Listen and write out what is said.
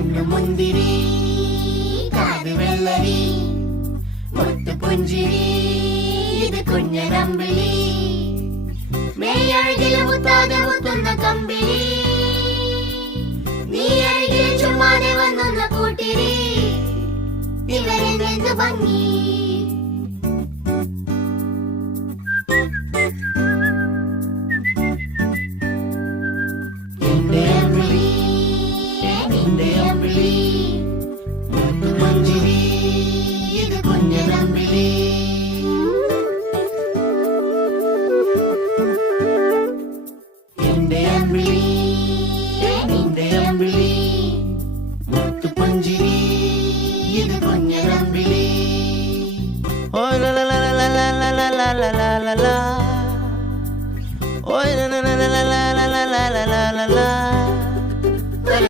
കണ്ണു മുന്തിരി കാത് വെള്ളരി മുത്തു പുഞ്ചിരി ഇത് കുഞ്ഞനമ്പിളി മേയഴകില് മുത്താതെ മുത്തുന്ന കമ്പിളി നീ അഴകില് ചുമ്മാതെ വന്നൊന്ന കൂട്ടിരി ഇവരെന്ത് ഭംഗി